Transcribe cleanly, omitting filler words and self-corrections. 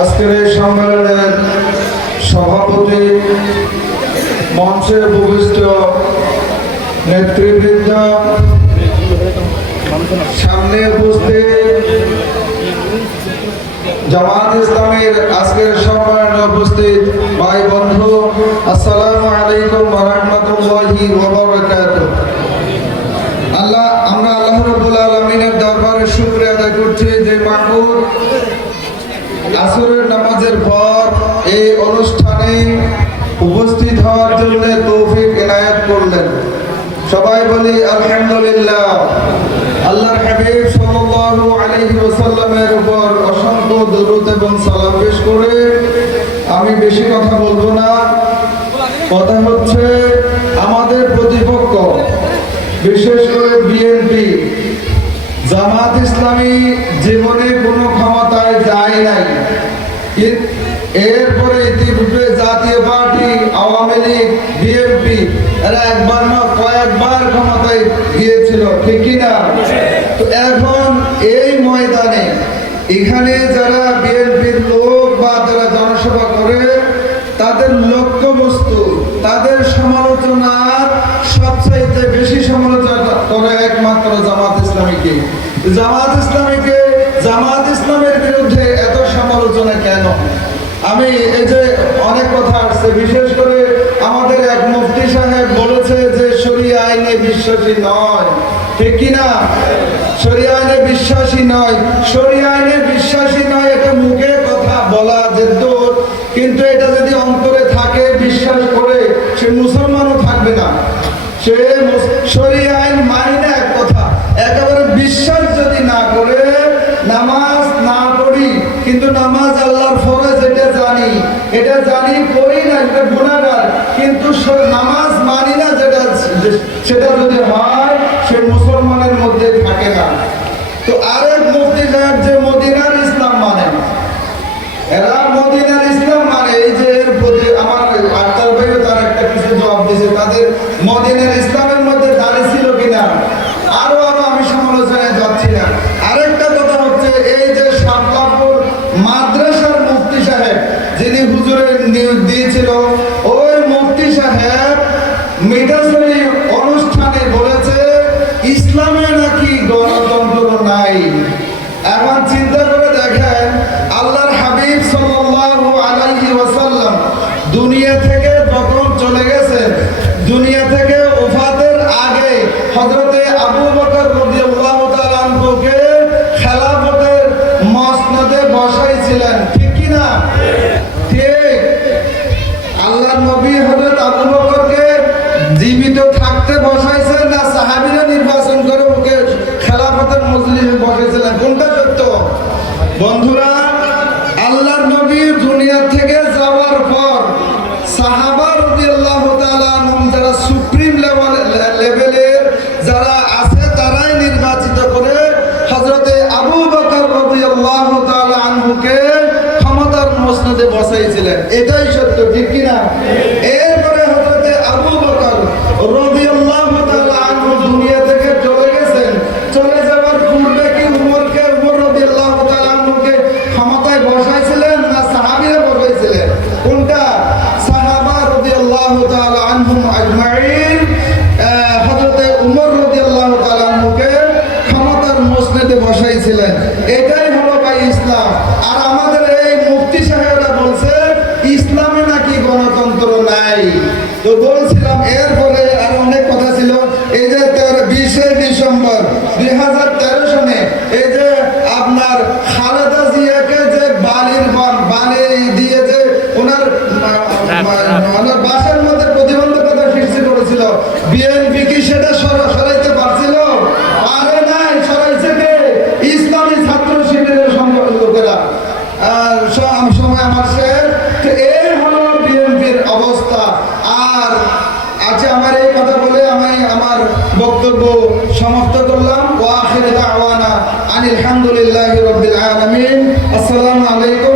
আজকের এই সম্মেলনের সভাপতি, মঞ্চে উপবিষ্ট নেতৃবৃন্দ, সামনে উপস্থিত জামাত ইসলামের আজকের সম্মেলনে উপস্থিত ভাই বন্ধু, আসসালামু আলাইকুম ওয়া রাহমাতুল্লাহি ওয়া বারাকাতুহু। আমরা আল্লাহ রাব্বুল আলামিনের দরবারে শুকরিয়া আদায় করছি যে মাহবুব আসরের নামাজের পর এই অনুষ্ঠানে উপস্থিত হওয়ার জন্য তৌফিক এনায়েত করলেন। সবাই বলি আলহামদুলিল্লাহ। আল্লাহর হাবিব সাল্লাল্লাহু আলাইহি ওয়াসাল্লামের উপর অসংখ্য দরুদ এবং সালাম পেশ করে আমি বেশি কথা বলবো না। কথা হচ্ছে আমাদের প্রতিপক্ষ, বিশেষ করে বিএনপি, জামাত ইসলামী জীবনে কোনো ক্ষমতায় যায় নাই। এরপরে ইতিপূর্বে জাতীয় পার্টি, আওয়ামী লীগ, বিএনপি এরা একবার না কয়েকবার ক্ষমতায় গিয়েছিল, ঠিক কিনা? তো এখন এই ময়দানে এখানে যারা বিএনপির লোক বা যারা জনসভা করে তাদের লক্ষ্যবস্তু, তাদের সমালোচনার সবচাইতে বেশি সমালোচনা করে একমাত্র জামাত ইসলামীকে। জামাত ইসলামের বিরুদ্ধে এত সমালোচনা কেন? আমি এই যে অনেক কথা আসছে, বিশেষ করে আমাদের এক মুফতি সাহেব বলেছে যে শরিয়া আইনে বিশ্বাসী নয়, ঠিক কিনা? শরিয়া আইনে বিশ্বাসী নয়, শরিয়া আইনে বিশ্বাসী নয়, এটা মুখে কথা বলা যেত, কিন্তু এটা যদি অন্তরে থাকে, বিশ্বাস করে, সে মুসলমানও থাকবে না। সে শরিয়া আইন মানে না এক কথা, একেবারে বিশ্বাস যদি না করে, নামাজ না পড়ি, কিন্তু নামাজ আল্লাহর ফরজ এটা জানি পড়ি না, এটা গুনাহগার, কিন্তু নামাজ মানি না, সেটা যদি হয় সে মুসলমানের মধ্যে থাকে না। তো আরেক মুফতি সাহেব যে মদিনার ইসলাম মানে, এরা মদিনার ইসলাম মানে, এই যে এর প্রতি আমার আক্তার ভাইও তার একটা কিছু জবাব দিয়েছে, তাদের মদিনার ইসলামের মধ্যে দাঁড়িয়ে ছিল কিনা, আরো আমি সমালোচনায় যাচ্ছি না। আরেকটা কথা হচ্ছে, এই যে শাপলাপুর মাদ্রাসার মুফতি সাহেব যিনি হুজুরের নিয়োগ দিয়েছিল, ওই মুফতি সাহেব মিঠাছড়ি অনুষ্ঠানে বলেছে ইসলামে নাকি গণতন্ত্র নাই। এখন চিন্তা করে দেখেন, আল্লাহর হাবিব সাল্লাল্লাহু আলাইহি ওয়াসাল্লাম দুনিয়া থেকে যখন চলে গেছেন, দুনিয়া থেকে ওফাতের আগে হযরতে আবু বকর রাদিয়াল্লাহু তাআলা আনহুকে খেলাফতের মসনদে বসাইছিলেন, ঠিক কি না? ঠিক। আল্লাহর নবী হযরত আবু বকরকে জীবিত থাকতে বসাইছেন না সাহাবীরা নির্বাচন করে ওকে খেলাফতের মজলিসে বসাইছিলেন? কোনটা সত্য? বন্ধুরা, আল্লাহর নবী দুনিয়া থেকে যাওয়ার পর সাহাবা রাদিয়াল্লাহু তাআলা আনহুম যারা সুপ্রিম লেভেলের যারা আছে তারাই নির্বাচিত করে হযরতে আবু বকর রাদিয়াল্লাহু তাআলা আনহুকে ক্ষমতার মসনদে বসাইছিলেন। এটাই সত্য, ঠিক কি না? এরপরে হযরতে আবু বকর রাদিয়াল্লাহু তাআলা আনহু দুনিয়া থেকে চলে গেছেন। চলে যাওয়ার পূর্বে কি উমর রাদিয়াল্লাহু তাআলা আনহুকে ক্ষমতায় বসাইছিলেন না সাহাবীরা বসাইছিলেন? কোনটা? সাহাবা রাদিয়াল্লাহু তাআলা আনহুম আজমাইন হযরতে উমর রাদিয়াল্লাহু তাআলা আনহুকে ক্ষমতার মসনদে বসাইছিলেন। এটাই হলো ভাই ইসলাম। আর আমাদের এই মুফতি সাহেবরা বলছে ইসলামে নাকি গণতন্ত্র নাই। তো বলছিলাম এরপরে আর অনেক কথা ছিল। এই যে 20শে ডিসেম্বর 2013 সনে এই যে আপনার খালেদা জিয়াকে যে বালি দিয়ে যে ওনার বাসার মধ্যে প্রতিবন্ধকতা সৃষ্টি করেছিল, বিএনপি কি সেটা সরাইতে পারছিল? পারে নাই। সরাইছে কে? ইসলামী ছাত্র শিবিরের লোকেরা। সময় আমার শেষ। এই হলো বিএনপির অবস্থা। আর আচ্ছা, আমার এই কথা বলে আমি আমার বক্তব্য সমাপ্ত করলাম। ওয়া আখিরু দাওয়ানা আনিল হামদুলিল্লাহি রাব্বিল আলামিন। আসসালামু আলাইকুম।